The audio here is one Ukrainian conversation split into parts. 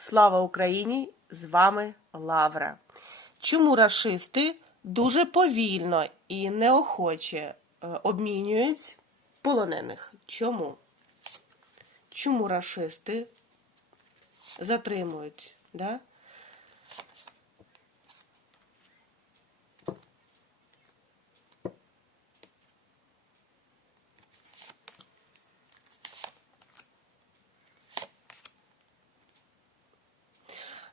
Слава Україні! З вами Лавра. Чому рашисти дуже повільно і неохоче е, обмінюють полонених? Чому? Чому рашисти затримують? Да?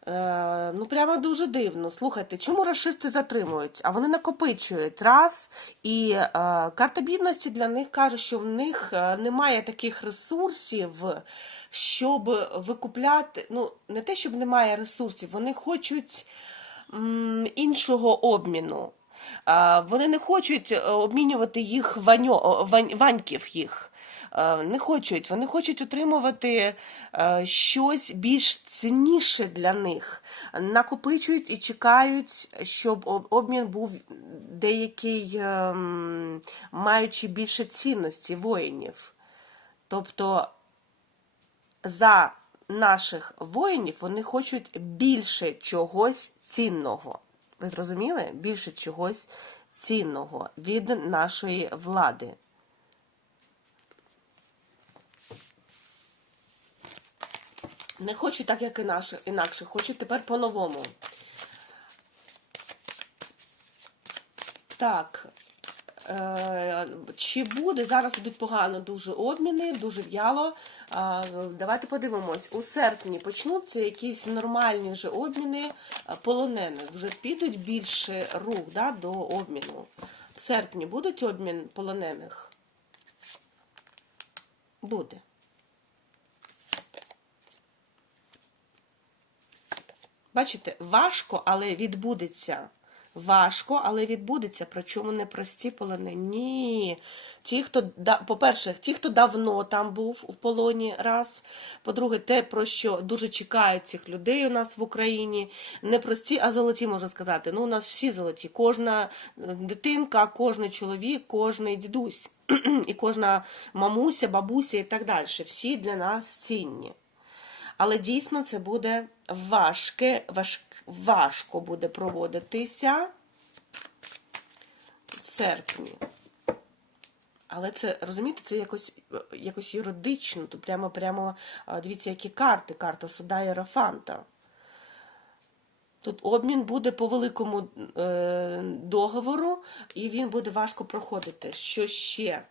Е, ну, прямо дуже дивно. Слухайте, чому расисти затримують? А вони накопичують раз. І е, карта бідності для них каже, що в них е, немає таких ресурсів, щоб викупляти. Ну, не те, щоб немає ресурсів, вони хочуть м, іншого обміну. Е, вони не хочуть обмінювати їх ваньо, вань, ваньків їх. Е, Не хочуть, вони хочуть отримувати е, щось більш цінніше для них. Накопичують і чекають, щоб обмін був деякий, ем, маючи більше цінності воїнів. Тобто за наших воїнів вони хочуть більше чогось цінного. Ви зрозуміли? Більше чогось цінного від нашої влади. Не хочу так, як інакше, хочу тепер по-новому. Так. Е, чи буде? Зараз ідуть погано дуже обміни, дуже в'яло. Давайте подивимось. У серпні почнуться якісь нормальні вже обміни полонених. Вже підуть більше рух да, до обміну. В серпні будуть обмін полонених? Буде. Бачите, важко, але відбудеться. Важко, але відбудеться. Причому не прості полони. Ні. Ті, хто по-перше, ті, хто давно там був у полоні, раз. По-друге, те, про що дуже чекають цих людей у нас в Україні. Не прості, а золоті, можна сказати. Ну, у нас всі золоті. Кожна е, дитинка, кожен чоловік, кожний дідусь, і кожна мамуся, бабуся і так далі. Всі для нас цінні. Але дійсно це буде важке, важ, важко буде проводитися в серпні. Але це, розумієте, це якось, якось юридично. Тут прямо, прямо, дивіться, які карти. Карта суда Єрофанта. Тут обмін буде по великому е, договору, і він буде важко проходити. Що ще?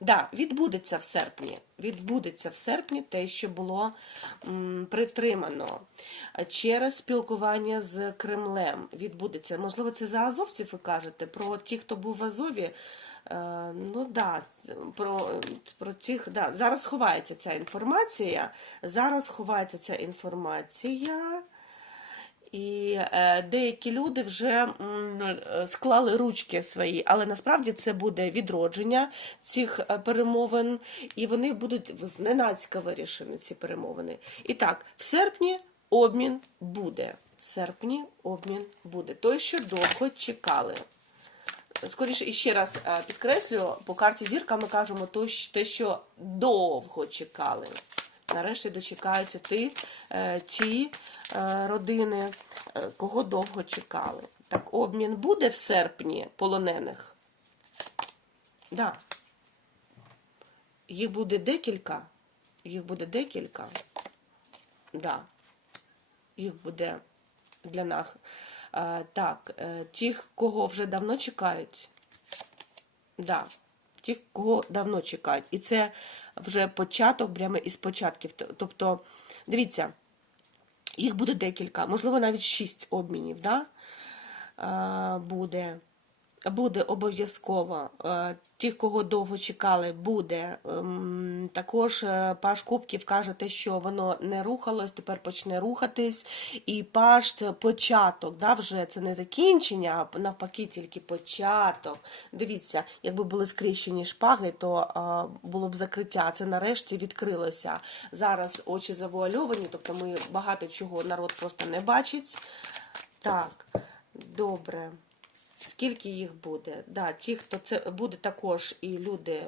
Да, відбудеться в серпні. Відбудеться в серпні те, що було м, притримано через спілкування з Кремлем. Відбудеться. Можливо, це за азовців ви кажете. Про ті, хто був в Азові. Е, ну да, про, про тих, да. Зараз ховається ця інформація. Зараз ховається ця інформація. І е, деякі люди вже е, склали ручки свої, але насправді це буде відродження цих е, перемовин, і вони будуть зненацька вирішені, ці перемовини. І так, в серпні обмін буде. В серпні обмін буде. Той, що довго чекали. Скоріше, і ще раз підкреслюю, по карті зірка ми кажемо те, що довго чекали. Нарешті дочекаються ті, е, ті е, родини, е, кого довго чекали. Так, обмін буде в серпні полонених? Да. Їх буде декілька. Їх буде декілька. Да. Їх буде для нас. Так, тих, кого вже давно чекають. Да. Тих, кого давно чекають. І це вже початок прямо із початків. Тобто, дивіться, їх буде декілька, можливо, навіть шість обмінів, да? Е, буде. Буде обов'язково. Ті, кого довго чекали, буде. Ем, Також е, Паш Кубків каже те, що воно не рухалось, тепер почне рухатись. І Паш це початок, да, вже це не закінчення, а навпаки, тільки початок. Дивіться, якби були скрещені шпаги, то е, було б закриття. Це нарешті відкрилося. Зараз очі завуальовані, тобто ми багато чого народ просто не бачить. Так, добре. Скільки їх буде? Да, ті, хто це буде також і люди,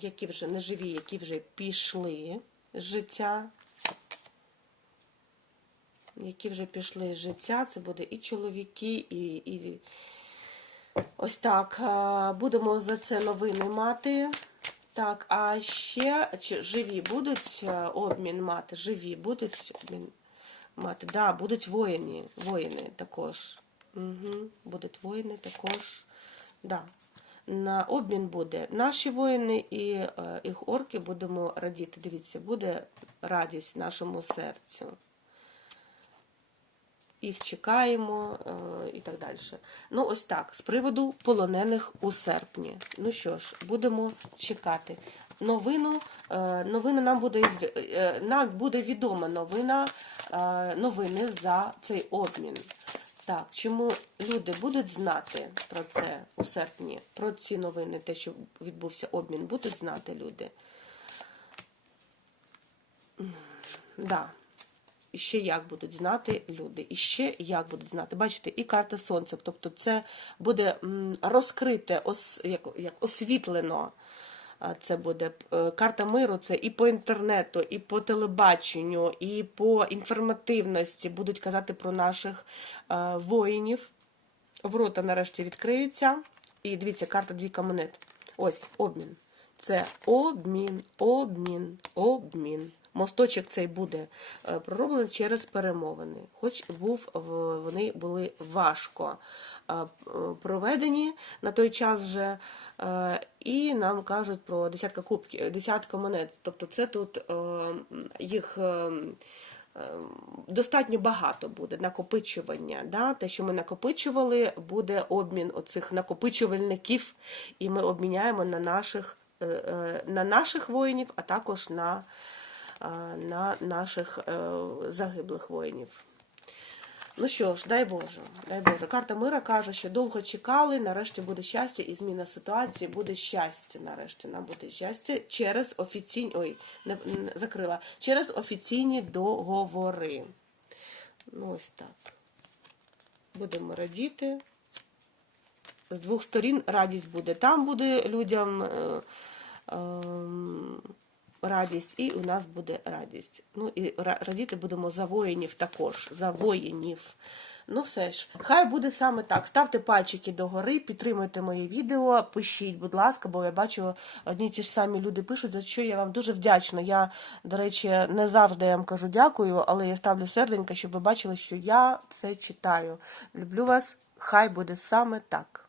які вже не живі, які вже пішли з життя. які вже пішли з життя. Це буде і чоловіки, і, і ось так. Будемо за це новини мати. Так, а ще живі будуть е, обмін мати? Живі будуть обмін мати. Да, будуть воїни, воїни також. Угу, будуть воїни також. Да. На обмін буде наші воїни і е, їх орки будемо радіти. Дивіться, буде радість нашому серцю. Їх чекаємо е, і так далі. Ну, ось так, з приводу полонених у серпні. Ну що ж, будемо чекати. Новину, е, новина нам буде нам буде відома новина новини за цей обмін. Так, чому люди будуть знати про це у серпні, про ці новини, те, що відбувся обмін, будуть знати люди. Да. І ще як будуть знати люди, і ще як будуть знати. Бачите, і карта сонця. Тобто це буде розкрите, ос, як, як освітлено. Це буде е, карта миру, це і по інтернету, і по телебаченню, і по інформативності будуть казати про наших воїнів. Ворота нарешті відкриються. І дивіться, карта двійка монет. Ось обмін. Це обмін, обмін, обмін. Мосточок цей буде е, пророблений через перемовини. Хоч був вони були важко е, проведені на той час вже. Е, І нам кажуть про десятка кубків, десятка монет. Тобто це тут їх. Достатньо багато буде накопичування. Да? Те, що ми накопичували, буде обмін оцих накопичувальників, і ми обміняємо на наших, на наших воїнів, а також на, на наших е, загиблих воїнів. Ну що ж, дай Боже, дай Боже. Карта мира каже, що довго чекали, нарешті буде щастя і зміна ситуації, буде щастя. Нарешті нам буде щастя через офіційні. Ой, не, не закрила. Через офіційні договори. Ну, ось так. Будемо радіти. З двох сторін радість буде. Там буде людям. Е, ем, радість, і у нас буде радість. Ну і радіти будемо за воїнів також, за воїнів. Ну все ж, хай буде саме так. Ставте пальчики догори, підтримуйте моє відео, пишіть, будь ласка, бо я бачу, одні ті ж самі люди пишуть, за що я вам дуже вдячна. Я, до речі, не завжди я вам кажу дякую, але я ставлю серденька, щоб ви бачили, що я це читаю. Люблю вас, хай буде саме так.